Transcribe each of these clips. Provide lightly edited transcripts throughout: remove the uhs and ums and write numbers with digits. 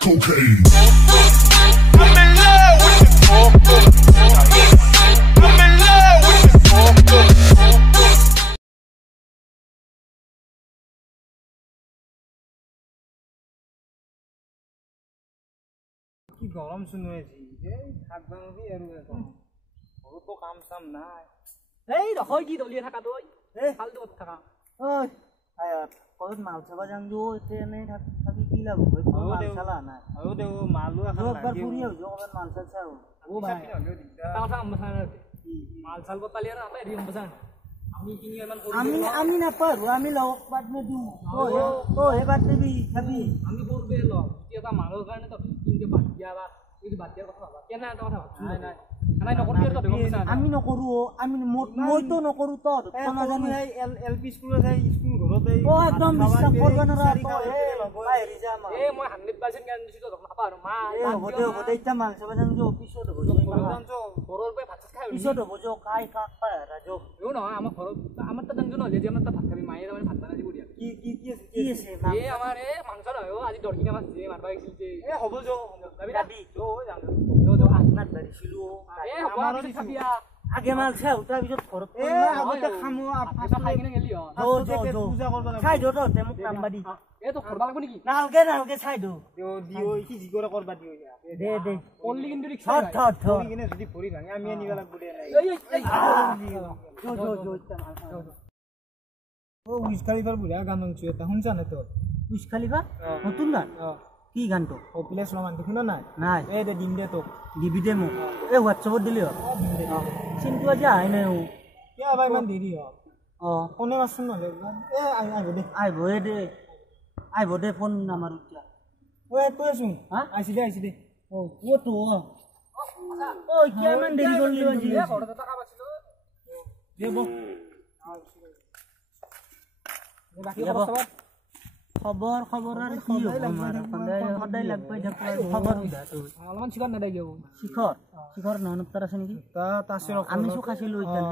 cocaine. I'm in love with the I'm in love with the কি গরম শুনে আছি এই থাকবা নবি আৰু এখন তো কাম সাম নাই এই রহই কি দলিয়ে থাকা তুই এই ফালতু কথা থাকা ওই আয়া কত মাল চাবা যাং জো এনে থাকি কি লাভ হয় মাল চালা না আৰু দেও মালু এখন একবার পুরি হই যখন মাল চাও ও ভাই তাও সাম বসানা মাল চাল বতালিয়া না তাই রিম বসান আমি কিনি মান আমি না পারু আমি লওক বাদ মে দু তো হে বাদ দেবি খাবি আমি করবে ল কি এটা মালর কারণে তো কিনকে বাদ দিয়া বা এই বাদ দিয়ার কথা ভাবা কেন এটা কথা ভাবছ নাই নাই নাই নকরবি তো দেখো আমি নকরু আমি মই তো নকরু তো না জানি এলপি স্কুল আছে স্কুল ঘৰত এই ও একদম বিশ্বাস করবা না তো ভাই রিজা মা এ মই 100% জ্ঞান দিছি তো দেখো না পারো মা এ হতে ইচ্ছা মাল চাবা যাং জো পিছত হবো জানছো ঘৰৰ পে ভাত খাই পিছত হবো জো কাই কাক পায় রাজো ও না আমার ঘর আমার তো জানছো না লেজি আমার তো ভাত খাবি মায়ের মানে ভাত বানাই বড়িয়া কি আছে এ আমার এ মাংস নয় ও আজি দরকিনা মাছ দিয়ে মারবা গেছিল যে এ হ'ব যো যাবি যো যাম যো আপনার ধরিছিলো এ হবা দিছি খাবিয়া আগে মাল চাও তাৰ পিছত ঘৰত এ আগতে খামু আটা খাই কিনে গেলি জো পূজা কৰিব লাগিব চাই দো তো মোক কাম বাদি এ তো করবা লাগবো নাকি নালকে চাই দো দিও দিও কি জি করে করবা দিও ইয়া দে পল্লি কিন্তু রিক্সা থর কৰি কিনে যদি ভৰি ভাঙে আমি নিবা লাগব দে নাই এই ও উইজ খালিফার বুড়া গান শুনছো এটা শুনছা না তো উইজ খালিফা নতুন গান কি গানটো ও প্লেস রোমান্টিক শুনো না নাই এই দে দিন দে তো দিবি দে মোক এই হোৱাটছএপত দিলি চিন্তু আজি আহে নাই কি আবাই মান দেৰি হ ফোনে মাছন নহলে এ আহিব দে ফোন নামাৰো এতিয়া ও তই শুন হা আইছি দে ও তো ও কিমান দেৰি কৰিলি আজি বড় টাকা বাছিল দেব বাকি খবৰ খবৰ আৰু কি হ'ব আমাৰ সদায় লাগ পাই থাকো খবৰ উদা তো অলমান চিকন না দাই গেও শিখৰ ননপ্তাৰ আছে নেকি তা আছে আমি সু খাইছিলো এতিয়া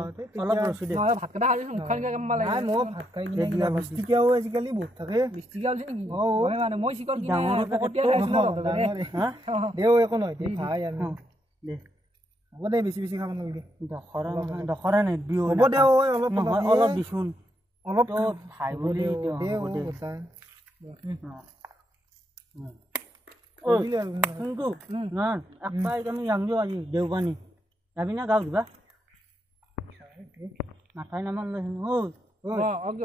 অলপ ৰছি দে না ভাত কাটা আজি মুখান কে কাম লাগে নাই মো ভাত খাই কিনে বিস্তিকাও আজিকালি বহুত থাকে বিস্তিকা হলছে নেকি মই মানে মই চিকন কিনা পকটিয়া খাইছিলো হা দেও একো নহয় দে ভাই আমি দে হ'ব দে বেছি খাব নালাগে দখৰা নাই দিও হ'ব দে অলপ দিছোন অলপ তো ভাই বুলি দে কথা ও শুনকো না একবাই আমি যাংজো আজি দেওবানি যাবি না গাঁও দিবা মাথাই নামান লৈ ও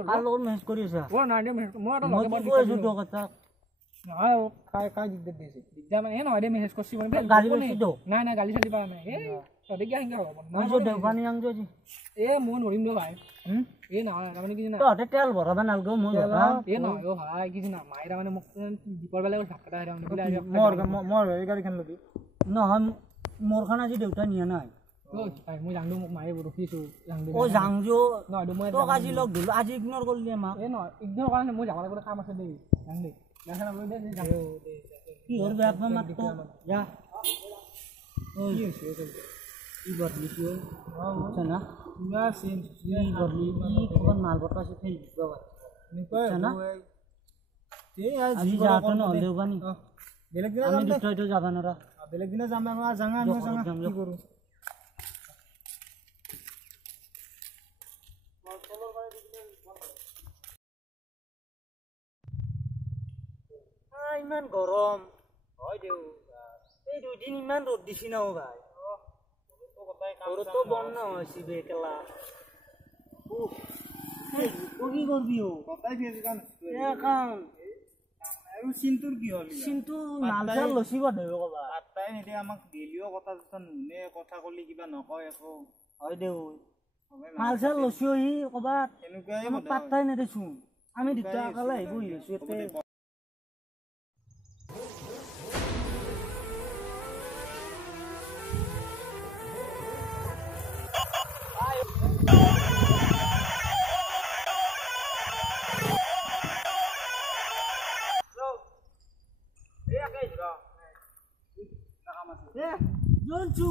কাৰ লগত মেছেজ কৰি আছা ও না দে মই এটা মই লগে কৈ আছো তো কথা নাই কাই দিগদাৰ দিছে দিগদাৰ মানে নহয় দে মেছেজ কৰছি মানে গালি বেছি তো নাই গালি চালি পাৰা নাই এ ততে কি আহিঙ্গা হ'ব মই যে দেওবানি যাংজো আজি এ মই নৰিম দে ভাই এ নহয় তাৰমানে কি জানা তহঁতে তেল ভৰাবা নালগো মই ভৰাম এ নহয় অ ভাই কি জানা মাই তাৰমানে মোক দীপৰ বেলা ভাত কাটা তাৰমানে বোলে মোৰ গাড়ীখন ল'বি নহয় মোৰখন আজি দেউতা নিয়া নাই ঐ ভাই মই যাংদো মোক মায়ে ৰখিছো যাংদো ও যাংজো নহয় দে মই তোক আজি লগ দিলো আজি ইগনোৰ কৰিলি আমাক এ নহয় ইগনোৰ কৰা নাই মই যাব লাগিব কাম আছে দেই যাং দে দেখা নাপালো দে যাং কি হৰ বেয়া পা মাত তো যা ঐ কি বদলি কি না পুৰা চেঞ্জ কি বদলি কি খবৰ মাল বটা আছে ফেল দিবা এনেকুৱা এই আজি যাওঁতে নহ'লে দেওবানি বেলেগ দিনা আমি যাম দে দুটাইতো যাব নোৱাৰা বেলেগ দিনা যাম আমাৰ জাঙা কি কৰোঁ ইমান গৰম হয় দেউ এই দুদিন ইমান ৰ'দ দিছি না ভাই ঘৰতো বন্ধ হৈছে বেকেলা কি কৰবি কথাই ফেচ গান আৰু চিন্তুৰ কি হ'ল চিন্তু মাল চাল লছি বধে কবা আটাই নিদিয়ে আমাক ডেইলিও কথা নুশুনে কথা ক'লে কিবা নকয় একো হয় দেউ মাল চাল লছি সি কবাত এনেকুৱাই পাত্তাই নেদেচোন আমি দুটা একালে আহিব আহিছো এতে জনচু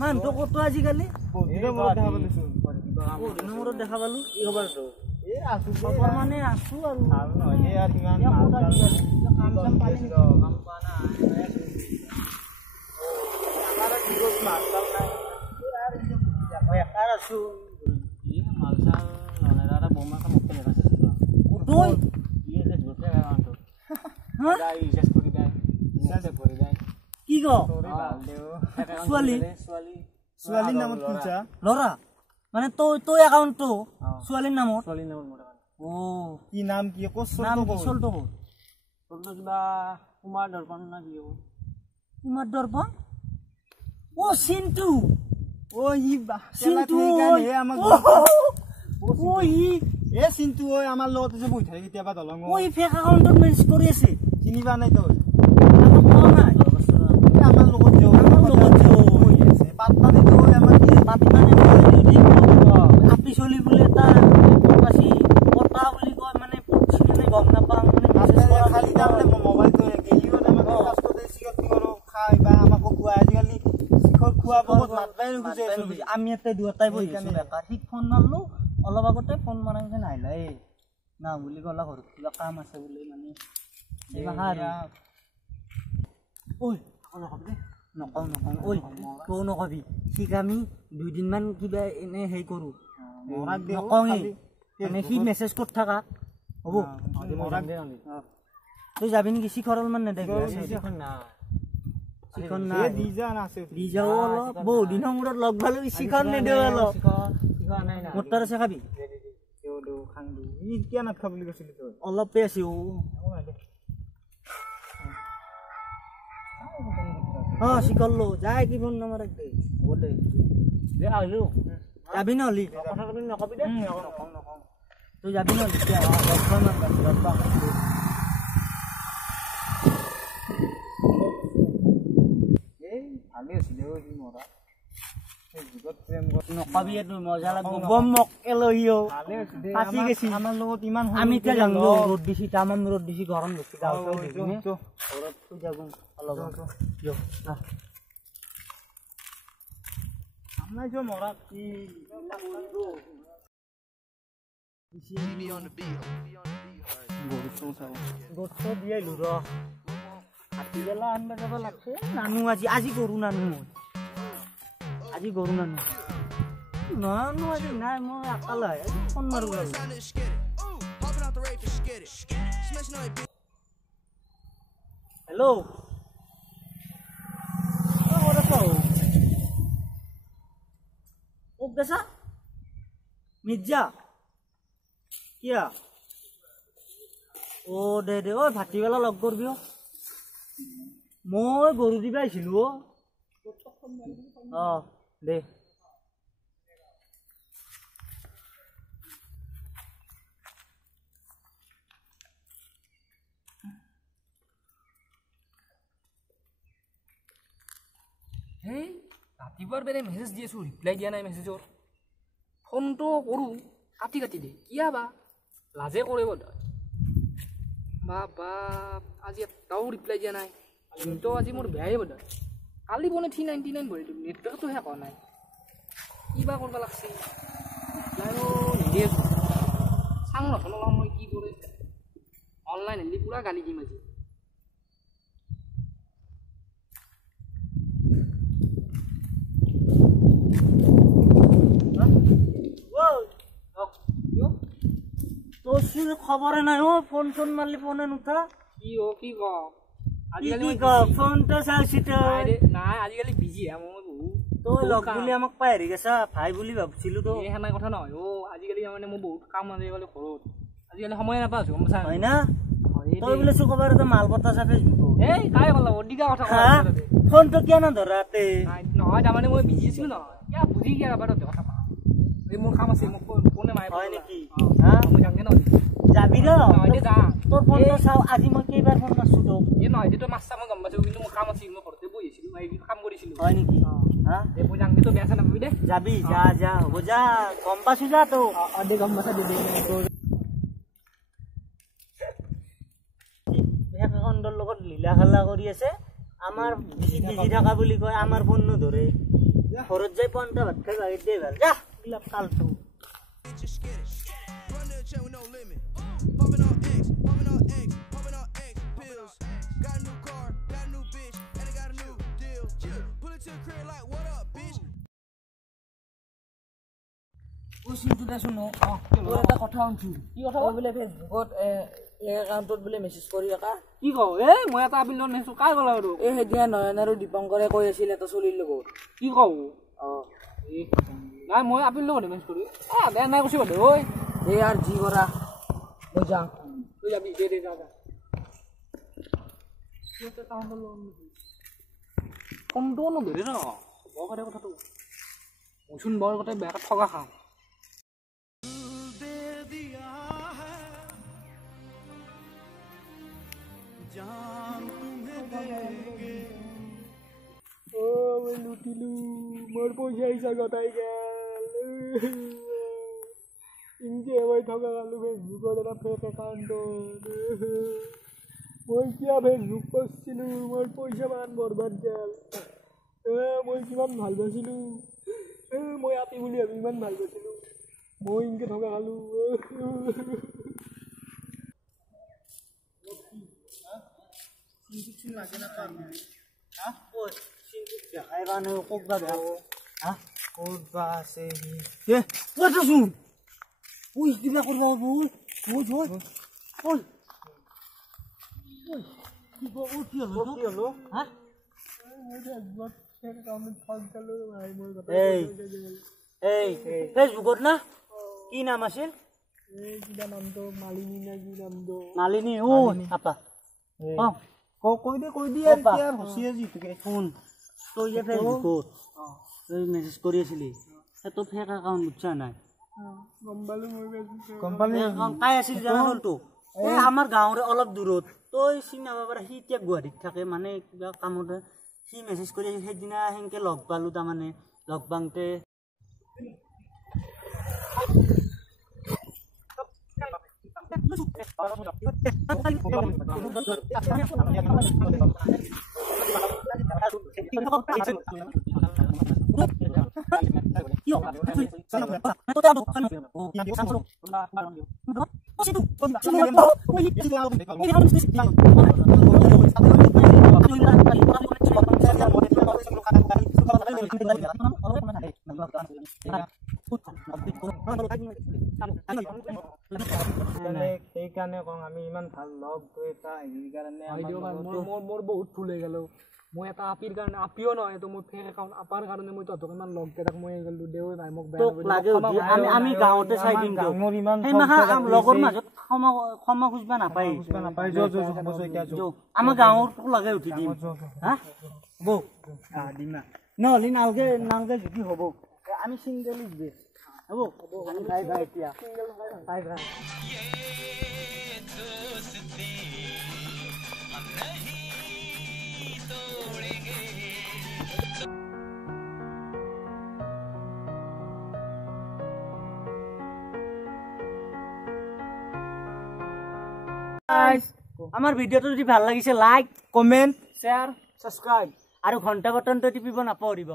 মান তো কত আজিকালি দেখা পালো দেখা পালো কি খবৰ তো এ আছো খবৰ মানে আছো আৰু ভাল নহয় দে আৰু ইমান কাম চাম পালি কাম পোৱা নাই আমাৰ কি কৰি মাল চাল নাই মই একাৰ আছো মাল চাল নহলে এটা বোমা কাম মুখে দেখাইছে তই ইয়ে যে জোতে গানটো হা গাই ৰিচাৰ্জ কৰি যায় ৰিচাৰ্জ কৰি যায় কি ক তোৰে ভাল দেও ছোৱালী ছোৱালীৰ নামত খুলছা লৰা মানে তই একাউণ্টটো ছোৱালীৰ নামত ছোৱালীৰ নামত মোৰ ও কি নাম কি নাম কি চলটো ক তোৰ কিবা কুমাৰ দৰ্পণ না কি হ'ব কুমাৰ দৰ্পণ ও চিন্তু ও ই চিন্তু হে আমাক ও ই এ চিন্তু ঐ আমাৰ লগত যে বহি থাকে কেতিয়াবা দলং ও ই ফেক একাউণ্টত মেনেজ কৰি আছে চিনি পা নাই তই আমাক কোৱা নাই আমাৰ লগত যে বহি আছে পাত্তা নিদিও আমাৰ কি মানে আপি চলি বোলে তাৰ পাছি কটা বুলি কয় মানে চিনি গম নাপাওঁ মানে খালি তাৰমানে মোবাইলটো গেলিও আমাক ফাৰ্ষ্টতে চিকট দিও খাই বা আমাক খুৱাই আজিকালি চিকট খোৱা বহুত মাতবাই নুখুজে আমি ইয়াতে দুটাই বহি আছো বেকাৰ ঠিক ফোন মাৰলো অলপ আগতে ফোন মাৰাংছে নাহিলে না বুলি ক'লা ঘৰত কিবা কাম আছে বুলি মানে ঐ নকওঁ ঐ তই নকবি ঠিক আমি 2 দিনমান কিবা এনে হেৰি কৰোঁ নকওঁৱে মানে সি মেছেজ কৰি থাকা হ'ব তই যাবি নেকি শিখৰল মান নেদেখি শিখন নাই দি যাও অলপ বহু দিনৰ মূৰত লগ পালো শিখন নেদেও অলপ মোৰ তাৰ আছে খাবি কিয় নাখা বুলি কৈছিলি তই অলপে আছে শিখৰ লো যায় কি ফোন নম্বৰ এক দে হ'ব দে যাবি নহলি কথা কবি নকবি দে নকওঁ তই যাবি নহলি নকবি মজা লাগব বমক এলহিও ফাঁচি গেছি আমাৰ লগত ইমান আমি এতিয়া যাম ৰ'দ দিছি তামাম ৰ'দ দিছি গৰম বেছি ঘৰত শুই যাব অলপ আমাৰ যে মৰা কি গছ দিয়াইলো ৰ হাতীবেলা আনবা যাব লাগছে নানো আজি গৰু নানো আজি গৰু নানো আজি নাই মই আকাল ফোন মাৰিব হেল্ল' গেছা মিৰ্জা কিয়া দে ঐ ভাটিবেলা লগ কৰবি মই গৰু দিবা আহিছিলো দে হেই ৰাতিপুৱাৰ বেৰে মেছেজ দি আছো ৰিপ্লাই দিয়া নাই মেছেজৰ ফোনটো কৰোঁ কাটি দে কিয়া বা লাজে কৰে বোধ বাপ আজি এটাও ৰিপ্লাই দিয়া নাই দিনটো আজি মোৰ বেয়াই বোধ কালি বনে 399 ভৰি দিম নেটৱৰ্কটো হে কোৱা নাই কিবা কৰিব লাগছে আৰু নিদিয়ে চাং নথন মই কি কৰে অনলাইন হেলি পুৰা গালি দিম আজি তোৰ খবৰে নাই ফোন মাৰলি ফোনে নুঠা কি ক ফোনটো চাইছি নাই আজিকালি বিজি হে মই বহুত তই লগ বুলি আমাক পাহৰি গেছা ভাই বুলি ভাবছিলো তো সেনাই কথা নহয় আজিকালি মানে মোৰ বহুত কাম আজিকালি ঘৰত আজিকালি সময় নাপাওঁ গম পাইছা হয় না তই বোলে চুকবাৰ মাল বতা চাপে এই কাই ক'লা অধিকা কথা ফোনটো কিয় নধৰাতে নহয় তাৰমানে মই বিজি আছিলো নহয় কিয় বুজি কিয় এবাৰ কথা পা এই মোৰ কাম আছে মোক ফোনে মাৰি হয় নেকি মই যামগে ন যাবি ৰ যা তোৰ ফোনটো চাওঁ আজি মই কেইবাৰ ফোন মাৰছো তোক নহয় এইটো মাছটা মই গম পাইছো কিন্তু মোৰ কাম আছিল মই ঘৰতে বহি আছিলো মই কাম কৰিছিলো হয় নেকি মই যামগে তো বেয়া চা নাপাবি দে যাবি যা হ'ব যা গম পাইছো যা তো দে গম পাইছা দে খণ্ডৰ লগত লীলা খেলা কৰি আছে আমাৰ বিজি থকা বুলি কয় আমাৰ ফোন নধৰে ঘৰত যাই পন্তা ভাত খাই বাহিৰ দিয়ে ভাল যা এইবিলাক কালটো চিন্তু দেচোন তোৰ এটা কথা শুনছো কি কথা বোলে ফেচবুকত একাউণ্টত বোলে মেছেজ কৰি আকা কি কও মই এটা আপিল লোন নেছো কাই গলা আৰু সেইদিনা নয়ন আৰু দীপংকৰে কৈ আছিল এটা চলিৰ লগত কি কও নাই মই আপিল লগত মেছেজ কৰি দে নাই কৈছে বদে ঐ আৰু যি কৰা মই যাওঁ তই যাবি দে যা কোনটো নধৰে ন বৰকতে কথাটো মইচোন বৰকতে বেয়াকে ঠগা খাওঁ লুটিলো মোৰ পইচা হিচাপ গতাই গেল ইনকে মই ঠগা খালো ফেচবুকত এটা ফেক একাউণ্টত মই কিয় ফেচবুক কৰিছিলো মোৰ পইচা মান বৰবাদ গেল মই কিমান ভাল পাইছিলো মই আপি বুলি ভাবি ইমান ভাল পাইছিলো মই ইনকে ঠগা খালো দেখাই কাৰণে ক'বা বেয়া ক'বা আছে ক'তচোন ঐ কিবা কৰিব বল ফেচবুকত না কি নাম আছিল নামটো মালিনী ঐ আপা কৈ দিয়ে শুন তই যে ফেচবুকত তই মেছেজ কৰি আছিলি সেইটো ফেক একাউণ্ট বুজছা নাই কাই আছিল জানা হ'লতো আমাৰ গাঁৱৰে অলপ দূৰত তই চিনি নাপাব পাৰা সি এতিয়া গুৱাহাটীত থাকে মানে কিবা কামতে সি মেছেজ কৰি আছিল সেইদিনা সেনেকে লগ পালো তাৰমানে লগ পাওঁতে সেইকাৰণে কওঁ আমি ইমান ভাল লগ এটা হেৰি কাৰণে মোৰ বহুত ভুল হৈ গেল মই এটা আপিৰ কাৰণে আপিও নহয় তো মোৰ ফেক একাউণ্ট আপাৰ কাৰণে মই তহঁতক ইমান লগ কেইটাক মই গ'লো দেও নাই মোক আমি গাঁৱতে চাই দিম লগৰ মাজত ক্ষমা খুজিব নাপায় আমাৰ গাঁৱৰ লাগে উঠি দিম হা হ'ব দিমা নহ'লে নালগে যদি হ'ব আমি চিংগল হ'ব ভাই ভাই এতিয়া ভাই ভাই আমাৰ ভিডিঅ'টো যদি ভাল লাগিছে লাইক কমেণ্ট শ্বেয়াৰ ছাবস্ক্ৰাইব আৰু ঘণ্টা বটনটো টিপিব নাপাহৰিব।